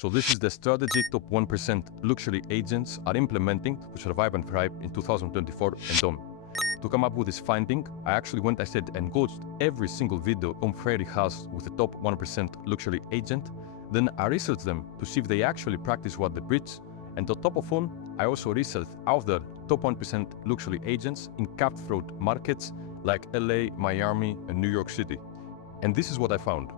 So this is the strategy top 1% luxury agents are implementing to survive and thrive in 2024 and on. To come up with this finding, I actually went ahead and watched every single video Tom Ferry has with the top 1% luxury agent. Then I researched them to see if they actually practice what they preach. And on top of all, I also researched other top 1% luxury agents in cutthroat markets like LA, Miami, and New York City. And this is what I found.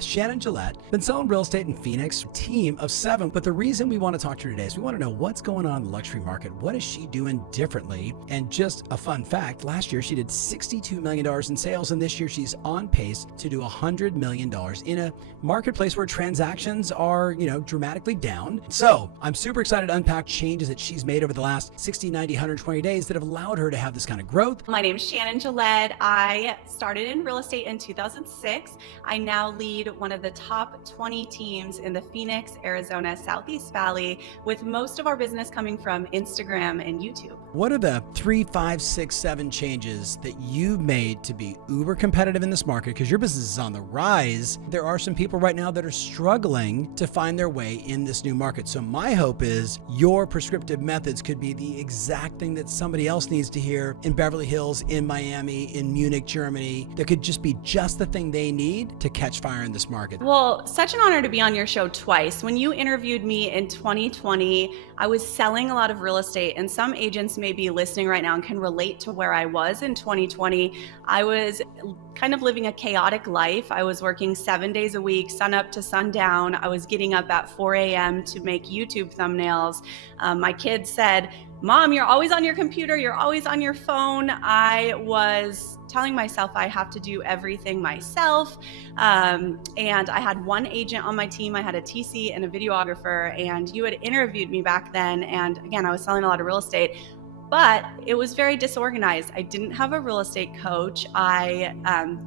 Shannon Gillette, been selling real estate in Phoenix, team of 7. But the reason we want to talk to her today is we want to know what's going on in the luxury market. What is she doing differently? And just a fun fact, last year she did $62 million in sales, and this year she's on pace to do $100 million in a marketplace where transactions are, dramatically down. So I'm super excited to unpack changes that she's made over the last 60, 90, 120 days that have allowed her to have this kind of growth. My name is Shannon Gillette. I started in real estate in 2006. I now lead one of the top 20 teams in the Phoenix, Arizona, Southeast Valley, with most of our business coming from Instagram and YouTube. What are the 3, 5, 6, 7 changes that you've made to be uber competitive in this market? Because your business is on the rise. There are some people right now that are struggling to find their way in this new market. So my hope is your prescriptive methods could be the exact thing that somebody else needs to hear in Beverly Hills, in Miami, in Munich, Germany. That could just be just the thing they need to catch fire in this market. Well, such an honor to be on your show twice. When you interviewed me in 2020, I was selling a lot of real estate, and some agents may be listening right now and can relate to where I was in 2020. I was kind of living a chaotic life. I was working 7 days a week, sun up to sundown. I was getting up at 4 a.m. to make YouTube thumbnails. My kids said, "Mom, you're always on your computer, you're always on your phone." I was telling myself I have to do everything myself. And I had one agent on my team. I had a TC and a videographer, and you had interviewed me back then. And again, I was selling a lot of real estate, but it was very disorganized. I didn't have a real estate coach. I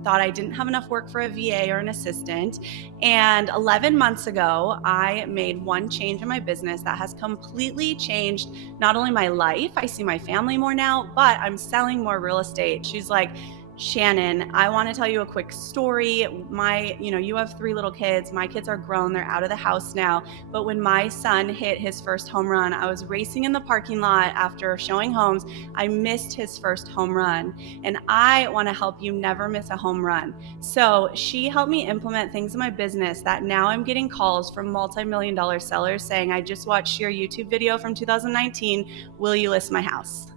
thought I didn't have enough work for a VA or an assistant. And 11 months ago, I made one change in my business that has completely changed not only my life, I see my family more now, but I'm selling more real estate. She's like, "Shannon, I want to tell you a quick story. You have 3 little kids. My kids are grown. They're out of the house now. But when my son hit his first home run, I was racing in the parking lot after showing homes. I missed his first home run. And I want to help you never miss a home run." So she helped me implement things in my business that now I'm getting calls from multi-million-dollar sellers saying, "I just watched your YouTube video from 2019. Will you list my house?"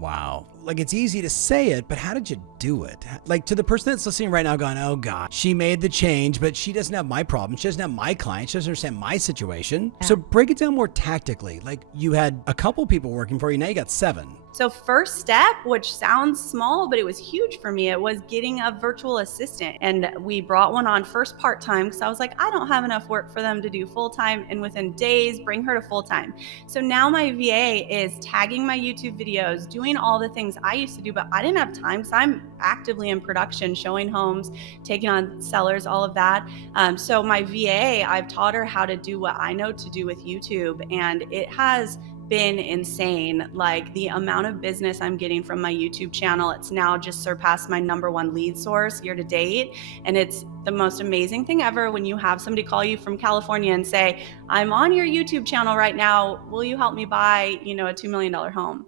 Wow. Like, it's easy to say it, but how did you do it? Like, to the person that's listening right now going, "Oh God, she made the change, but she doesn't have my problem. She doesn't have my clients. She doesn't understand my situation." Yeah. So break it down more tactically. Like, you had a couple people working for you. Now you got 7. So first step, which sounds small, but it was huge for me, it was getting a virtual assistant. And we brought one on first part-time because I was like, I don't have enough work for them to do full-time, and within days, bring her to full-time. So now my VA is tagging my YouTube videos, doing all the things I used to do, but I didn't have time because I'm actively in production, showing homes, taking on sellers, all of that. So my VA, I've taught her how to do what I know to do with YouTube, and it has been insane. Like, the amount of business I'm getting from my YouTube channel, it's now just surpassed my #1 lead source year to date. And it's the most amazing thing ever when you have somebody call you from California and say, "I'm on your YouTube channel right now. Will you help me buy, a $2 million home?"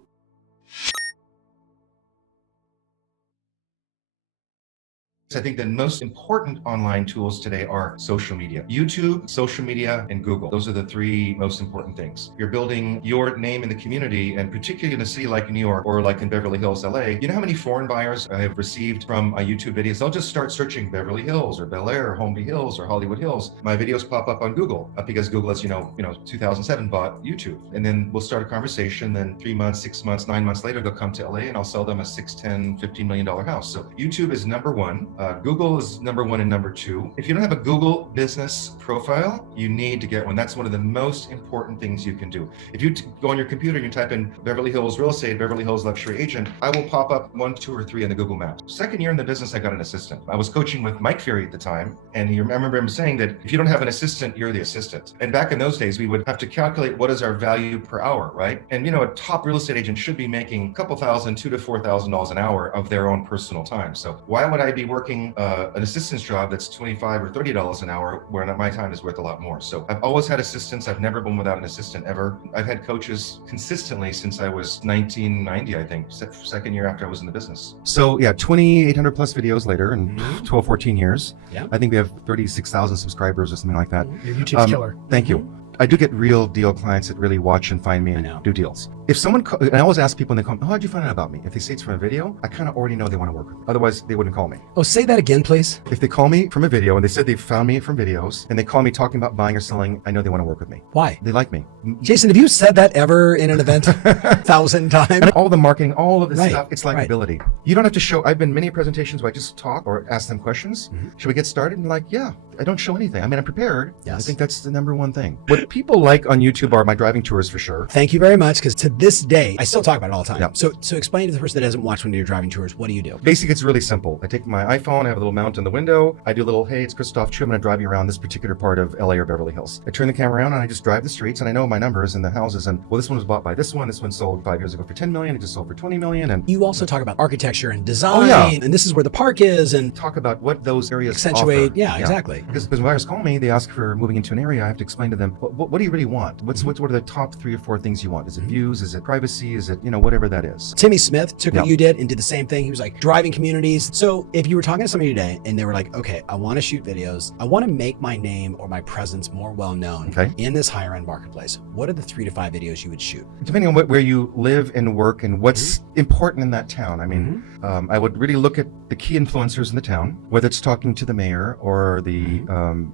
I think the most important online tools today are social media. YouTube, social media, and Google. Those are the 3 most important things. You're building your name in the community, and particularly in a city like New York or like in Beverly Hills, LA. You know how many foreign buyers I have received from my YouTube videos? They'll just start searching Beverly Hills or Bel Air or Holmby Hills or Hollywood Hills. My videos pop up on Google because Google, as 2007 bought YouTube. And then we'll start a conversation. Then 3 months, 6 months, 9 months later, they'll come to LA and I'll sell them a $6, $10, $15 million house. So YouTube is #1. Google is #1 and #2. If you don't have a Google business profile, you need to get one. That's one of the most important things you can do. If you go on your computer and you type in Beverly Hills real estate, Beverly Hills luxury agent, I will pop up 1, 2, or 3 in the Google Maps. Second year in the business, I got an assistant. I was coaching with Mike Ferry at the time, and I remember him saying that if you don't have an assistant, you're the assistant. And back in those days, we would have to calculate what is our value per hour, right? And a top real estate agent should be making a couple thousand, $2,000 to $4,000 an hour of their own personal time. So why would I be working working an assistant's job that's $25 or $30 an hour, where my time is worth a lot more. So I've always had assistants. I've never been without an assistant ever. I've had coaches consistently since I was 1990, I think, second year after I was in the business. So yeah, 2,800 plus videos later in 12, 14 years. Yeah. I think we have 36,000 subscribers or something like that. Your YouTube's killer. Thank you. I do get real deal clients that really watch and find me and do deals. If someone, and I always ask people when they call me, oh, how'd you find out about me? If they say it's from a video, I kind of already know they want to work with me. Otherwise, they wouldn't call me. Oh, say that again, please. If they call me from a video and they said they found me from videos and they call me talking about buying or selling, I know they want to work with me. Why? They like me. Jason, have you said that ever in an event 1,000 times? And all the marketing, all of this Right, stuff, it's likability. You don't have to show, I've been many presentations where I just talk or ask them questions. Should we get started? And like, yeah, I don't show anything. I mean, I'm prepared. Yes. I think that's the number one thing. What people like on YouTube are my driving tours for sure. Thank you very much, because to this day, I still talk about it all the time. Yeah. So explain to the person that hasn't watched one of your driving tours, what do you do? Basically, it's really simple. I take my iPhone, I have a little mount in the window. I do a little, hey, it's Christoph Chu. I'm going to drive you around this particular part of LA or Beverly Hills. I turn the camera around and I just drive the streets and I know my numbers and the houses. And well, this one was bought by this one sold 5 years ago for 10 million. It just sold for 20 million. And You also talk about architecture and design, and this is where the park is, and talk about what those areas accentuate. offer. Yeah, exactly. Because when buyers call me, they ask for moving into an area. I have to explain to them, what do you really want? What are the top 3 or 4 things you want? Is it views? Is it privacy? Is it, whatever that is? Timmy Smith took what Yeah. you did and did the same thing. He was like driving communities. So if you were talking to somebody today and they were like, okay, I want to shoot videos, I want to make my name or my presence more well known Okay. in this higher end marketplace, what are the 3 to 5 videos you would shoot? Depending on where you live and work and what's important in that town. I mean, I would really look at the key influencers in the town, whether it's talking to the mayor or the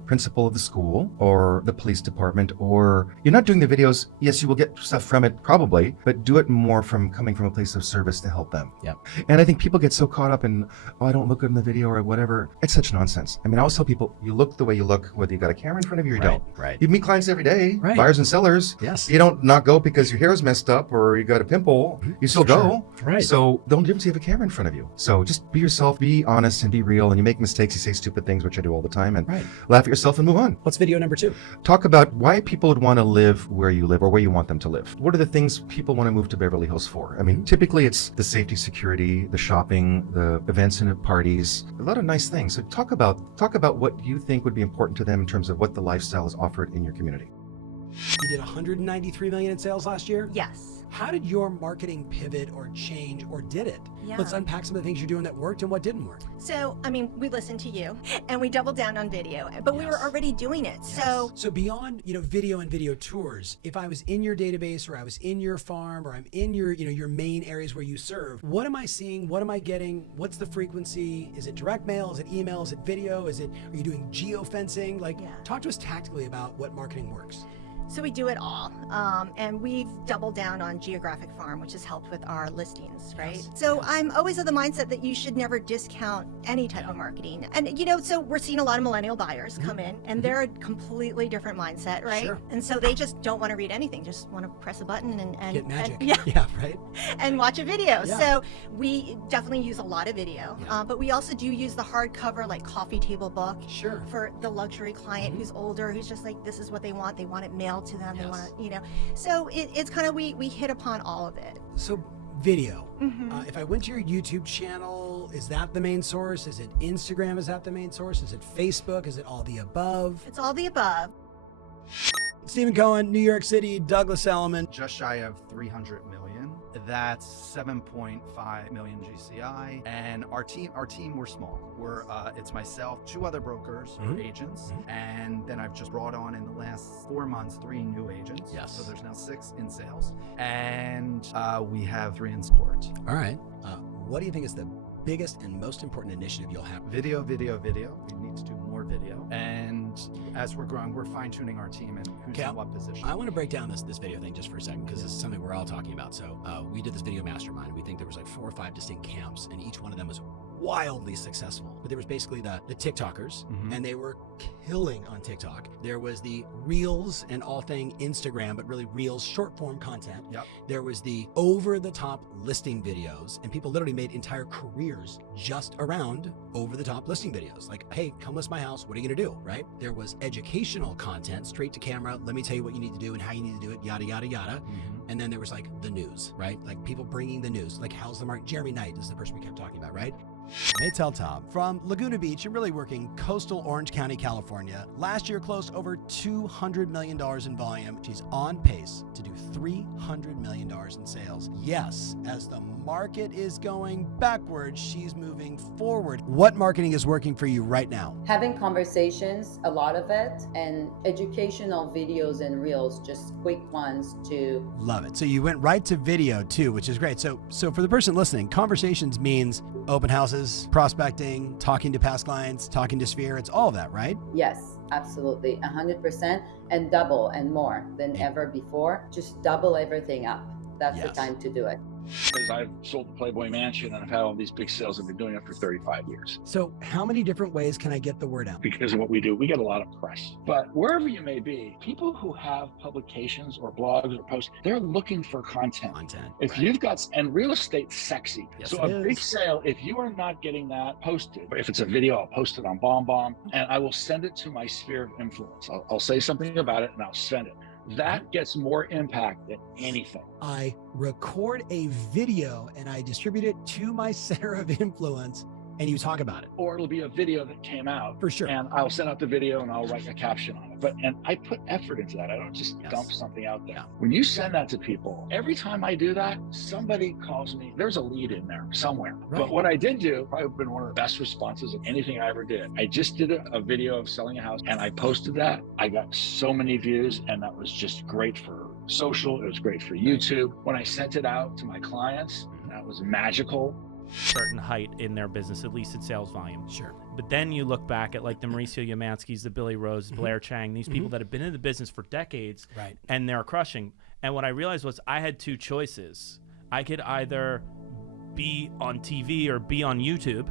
principal of the school or the police department, or you're not doing the videos. Yes, you will get stuff from it probably, but do it more from coming from a place of service to help them. Yep. And I think people get so caught up in, oh, I don't look good in the video or whatever. It's such nonsense. I mean, I always tell people, you look the way you look, whether you got a camera in front of you or you don't. Right. You meet clients every day, Right. buyers and sellers. Yes. You don't not go because your hair is messed up or you got a pimple. You still go. Right. So the only difference, you have a camera in front of you. So just be yourself, be honest and be real. And you make mistakes, you say stupid things, which I do all the time, and Right. laugh at yourself and move on. What's video number 2? Talk about why people would want to live where you live or where you want them to live. What are the things people want to move to Beverly Hills for? I mean, typically it's the safety, security, the shopping, the events and parties, a lot of nice things. So talk about what you think would be important to them in terms of what the lifestyle is offered in your community. You did 193 million in sales last year? Yes. How did your marketing pivot or change, or did it? Yeah. Let's unpack some of the things you're doing that worked and what didn't work. So, I mean, we listened to you and we doubled down on video, but we were already doing it. So beyond, video and video tours, if I was in your database or I was in your farm or I'm in your, your main areas where you serve, what am I seeing? What am I getting? What's the frequency? Is it direct mail? Is it email? Is it video? Are you doing geofencing? Talk to us tactically about what marketing works. So we do it all. And we've doubled down on geographic farm, which has helped with our listings, right? Yes. So I'm always of the mindset that you should never discount any type of marketing. And, so we're seeing a lot of millennial buyers come in and they're a completely different mindset, right? Sure. And so they just don't want to read anything, just want to press a button and Get magic. yeah, Right? and watch a video. Yeah. So we definitely use a lot of video, Yeah. but we also do use the hardcover, like coffee table book. Sure. For the luxury client who's older, who's just like, this is what they want. They want it mailed to them. Yes. They want it, So it's kind of, we hit upon all of it. So video. Mhm. If I went to your YouTube channel, is that the main source? Is it Instagram? Is that the main source? Is it Facebook? Is it all the above? It's all the above. Stephen Cohen, New York City, Douglas Elliman. Just shy of 300 million. That's 7.5 million GCI. And our team, we're small. It's myself, 2 other brokers, or agents, and then I've just brought on in the last 4 months 3 new agents. Yes. So there's now 6 in sales, and we have 3 in support. All right. What do you think is the biggest and most important initiative you'll have? Video. We need to do more video. And as we're growing, we're fine tuning our team and who's in what position. I want to break down this video thing just for a second, because this is something we're all talking about. So we did this video mastermind. We think there was like 4 or 5 distinct camps, and each one of them was wildly successful. But there was basically the TikTokers, and they were killing on TikTok. There was the Reels and all thing Instagram, but really Reels short form content. Yep. There was the over the top listing videos, and people literally made entire careers just around over the top listing videos. Like, hey, come list my house. What are you gonna do, right? There was educational content, straight to camera. Let me tell you what you need to do and how you need to do it, yada, yada, yada. And then there was like the news, right? Like people bringing the news, like how's the market? Jeremy Knight is the person we kept talking about, right? Maytel Taub from Laguna Beach and really working coastal Orange County, California. Last year closed over $200 million in volume. She's on pace to do $300 million in sales. Yes, as the market is going backwards, she's moving forward. What marketing is working for you right now? Having conversations, a lot of it, and educational videos and reels, just quick ones to... Love it. So you went right to video too, which is great. So for the person listening, conversations means open houses, prospecting, talking to past clients, talking to Sphere. It's all of that, right? Yes, absolutely. 100% and double and more than ever before. Just double everything up. That's the time to do it. Because I've sold the Playboy Mansion and I've had all these big sales. I've been doing it for 35 years. So how many different ways can I get the word out? Because of what we do, we get a lot of press. But wherever you may be, people who have publications or blogs or posts, they're looking for content. If you've got, and real estate's sexy. Yes, so a big sale, if you are not getting that posted, if it's a video, I'll post it on BombBomb and I will send it to my sphere of influence. I'll say something about it and I'll send it. That gets more impact than anything. I record a video and I distribute it to my center of influence and you talk about it. Or it'll be a video that came out. For sure. And I'll send out the video and I'll write a caption on it. And I put effort into that. I don't just dump something out there. Yeah. When you send that to people, every time I do that, somebody calls me. There's a lead in there somewhere. Right. But what I did do, probably been one of the best responses of anything I ever did. I just did a video of selling a house and I posted that. I got so many views and that was just great for social. It was great for YouTube. When I sent it out to my clients, that was magical. Certain height in their business, at least in sales volume. Sure. But then you look back at like the Mauricio Yamanskis, the Billy Rose, Blair Chang, these people that have been in the business for decades, right, and they're crushing. And what I realized was I had two choices. I could either be on TV or be on YouTube,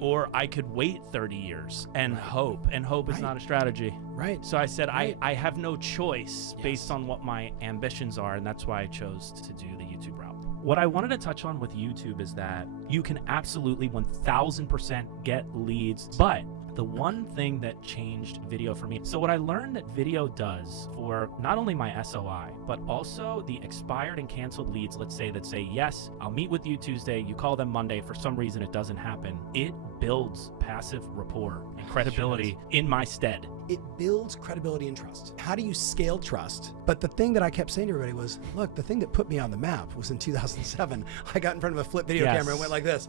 or I could wait 30 years and hope. And hope is not a strategy. Right. So I said, I have no choice based on what my ambitions are, and that's why I chose to do the YouTube route. What I wanted to touch on with YouTube is that you can absolutely 1000% get leads, but the one thing that changed video for me. So what I learned that video does for not only my SOI, but also the expired and canceled leads, let's say that say, yes, I'll meet with you Tuesday, you call them Monday, for some reason it doesn't happen. It builds passive rapport and credibility in my stead. It builds credibility and trust. How do you scale trust? But the thing that I kept saying to everybody was, look, the thing that put me on the map was in 2007. I got in front of a flip video camera and went like this.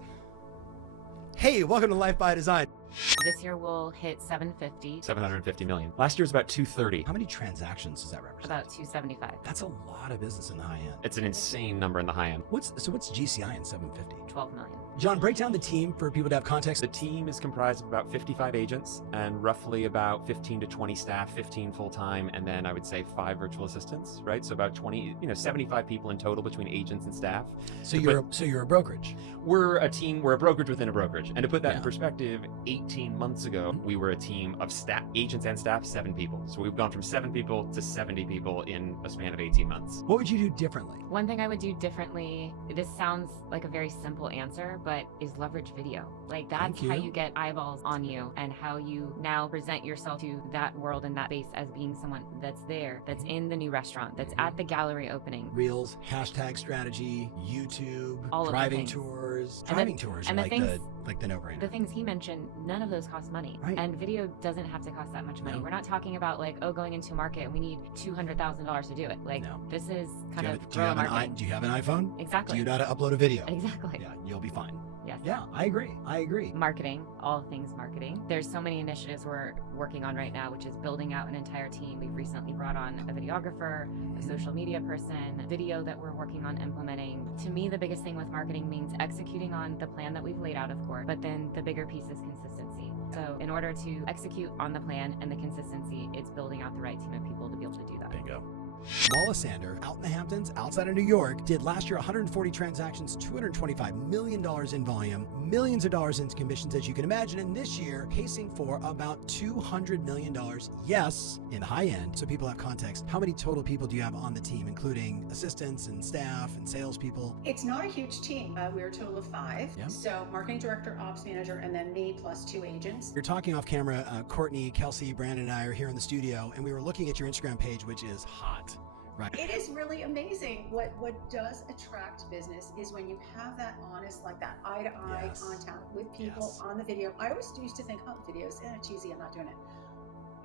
Hey, welcome to Life by Design. This year we'll hit 750 million. Last year was about 230. How many transactions does that represent? About 275. That's a lot of business in the high end. It's an insane number in the high end. What's GCI in 750? 12 million. John, break down the team for people to have context. The team is comprised of about 55 agents and roughly about 15 to 20 staff, 15 full-time, and then I would say 5 virtual assistants, right? So about 20, 75 people in total between agents and staff. So you're a brokerage. We're a team, we're a brokerage within a brokerage. And to put that in perspective, 18 months ago, we were a team of staff, agents and staff, 7 people. So we've gone from 7 people to 70 people in a span of 18 months. What would you do differently? One thing I would do differently, this sounds like a very simple answer, but is leverage video. Like that's how you get eyeballs on you and how you now present yourself to that world and that space as being someone that's there, that's in the new restaurant, that's at the gallery opening. Reels, hashtag strategy, YouTube, all driving tours. Driving tours are like the no-brainer. The things he mentioned, none of those cost money. Right. And video doesn't have to cost that much money. No. We're not talking about like, oh, going into a market, we need $200,000 to do it. Like this is kind of do you have an iPhone? Exactly. Do you know how to upload a video? Exactly. Yeah, you'll be fine. Yes. Yeah, I agree. Marketing, all things marketing. There's so many initiatives we're working on right now, which is building out an entire team. We've recently brought on a videographer, a social media person, video that we're working on implementing. To me, the biggest thing with marketing means executing on the plan that we've laid out, of course, but then the bigger piece is consistency. So in order to execute on the plan and the consistency, it's building out the right team of people to be able to do that. Bingo. Mollisander, out in the Hamptons, outside of New York, did last year 140 transactions, $225 million in volume, millions of dollars in commissions, as you can imagine, and this year pacing for about $200 million, yes, in the high end. So people have context. How many total people do you have on the team, including assistants and staff and salespeople? It's not a huge team. We're a total of 5. Yeah. So marketing director, ops manager, and then me plus 2 agents. You're talking off camera. Courtney, Kelsey, Brandon, and I are here in the studio, and we were looking at your Instagram page, which is hot. Right. It is really amazing. What does attract business is when you have that honest, like that eye-to-eye Yes. contact with people Yes. on the video. I always used to think, oh, videos, cheesy, I'm not doing it.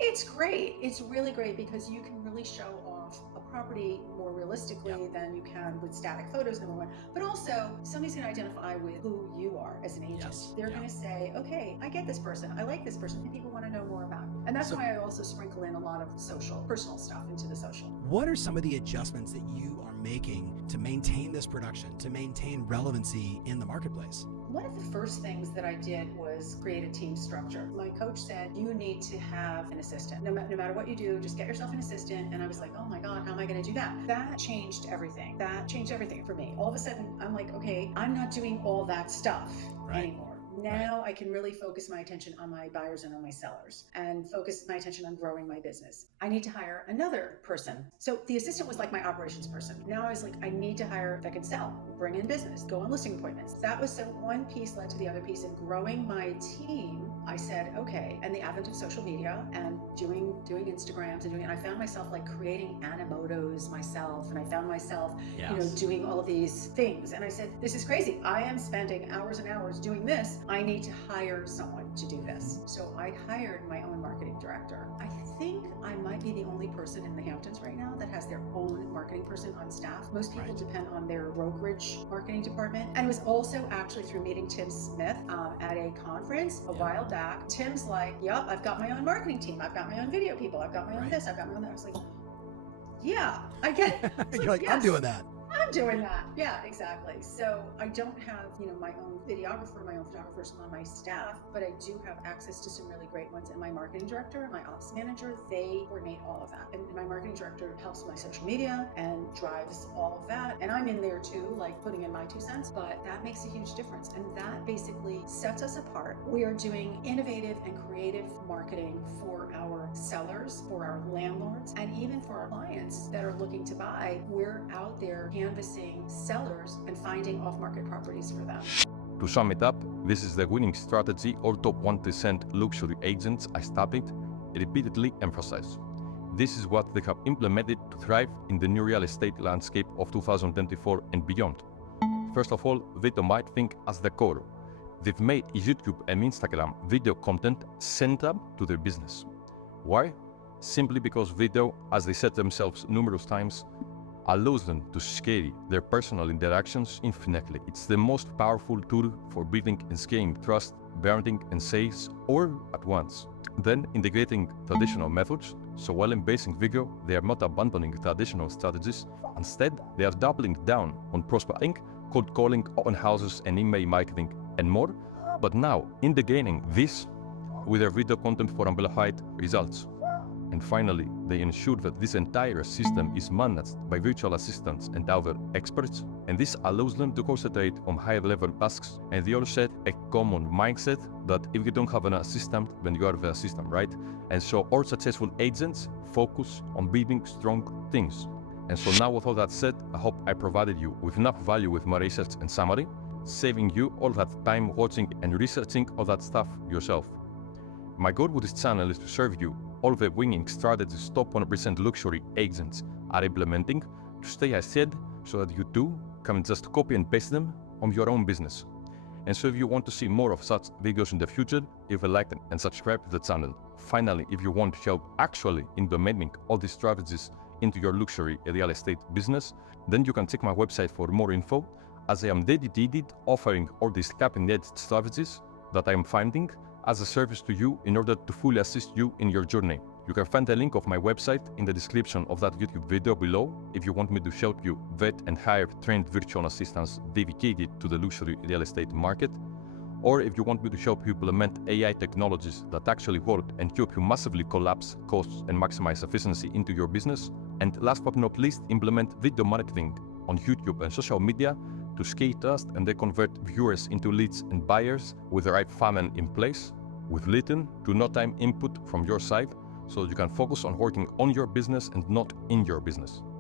It's great. It's really great because you can really show off a property more realistically than you can with static photos, number one. But also, somebody's going to identify with who you are as an agent. Yes. They're going to say, okay, I get this person. I like this person. And people want to know more about it. And that's why I also sprinkle in a lot of social, personal stuff into the social. What are some of the adjustments that you are making to maintain this production, to maintain relevancy in the marketplace? One of the first things that I did was create a team structure. My coach said, you need to have an assistant. No matter what you do, just get yourself an assistant. And I was like, oh my God, how am I going to do that? That changed everything. That changed everything for me. All of a sudden, I'm like, okay, I'm not doing all that stuff anymore. Now I can really focus my attention on my buyers and on my sellers and focus my attention on growing my business. I need to hire another person. So the assistant was like my operations person. Now I was like, I need to hire that can sell, bring in business, go on listing appointments. That was so one piece led to the other piece. And growing my team, I said, okay, and the advent of social media and doing Instagrams and I found myself like creating Animotos myself. And I found myself, doing all of these things. And I said, this is crazy. I am spending hours and hours doing this. I need to hire someone to do this. So I hired my own marketing director. I think I might be the only person in the Hamptons right now that has their own marketing person on staff. Most people depend on their brokerage marketing department. And it was also actually through meeting Tim Smith at a conference a while back. Tim's like, yep, I've got my own marketing team. I've got my own video people. I've got my own this. I've got my own that. I was like, yeah, I get it. You're like, I'm doing that. I'm doing that. Yeah, exactly. So I don't have, my own videographer, my own photographers on my staff, but I do have access to some really great ones. And my marketing director, my ops manager, they coordinate all of that. And my marketing director helps with my social media and drives all of that. And I'm in there too, like putting in my 2 cents, but that makes a huge difference. And that basically sets us apart. We are doing innovative and creative marketing for our sellers, for our landlords, and even for our clients that are looking to buy. We're out there canvassing sellers and finding off-market properties for them. To sum it up, this is the winning strategy all top 1% luxury agents I studied repeatedly emphasize. This is what they have implemented to thrive in the new real estate landscape of 2024 and beyond. First of all, they might think as the core. They've made YouTube and Instagram video content central to their business. Why? Simply because video, as they said themselves numerous times, allows them to scale their personal interactions infinitely. It's the most powerful tool for building and scaling trust, branding, and sales all at once. Then integrating traditional methods, so while embracing video, they are not abandoning traditional strategies. Instead, they are doubling down on prospecting, cold calling, open houses, and email marketing, and more. But now integrating this with their video content for amplified results. And finally, they ensure that this entire system is managed by virtual assistants and other experts, and this allows them to concentrate on higher-level tasks. And they all set a common mindset that if you don't have an assistant, then you are the assistant, right? And so all successful agents focus on building strong teams. And so now with all that said, I hope I provided you with enough value with my research and summary, saving you all that time watching and researching all that stuff yourself. My goal with this channel is to serve you all the winning strategies top 1% luxury agents are implementing to stay ahead so that you too can just copy and paste them on your own business. And so if you want to see more of such videos in the future, leave a like and subscribe to the channel. Finally, if you want help actually implementing all these strategies into your luxury real estate business, then you can check my website for more info, as I am dedicated offering all these cutting-edge strategies that I am finding as a service to you in order to fully assist you in your journey. You can find the link of my website in the description of that YouTube video below if you want me to help you vet and hire trained virtual assistants dedicated to the luxury real estate market, or if you want me to help you implement AI technologies that actually work and help you massively collapse costs and maximize efficiency into your business. And last but not least, implement video marketing on YouTube and social media to scale trust and then convert viewers into leads and buyers with the right funnel in place, with little to no time input from your side, so you can focus on working on your business and not in your business.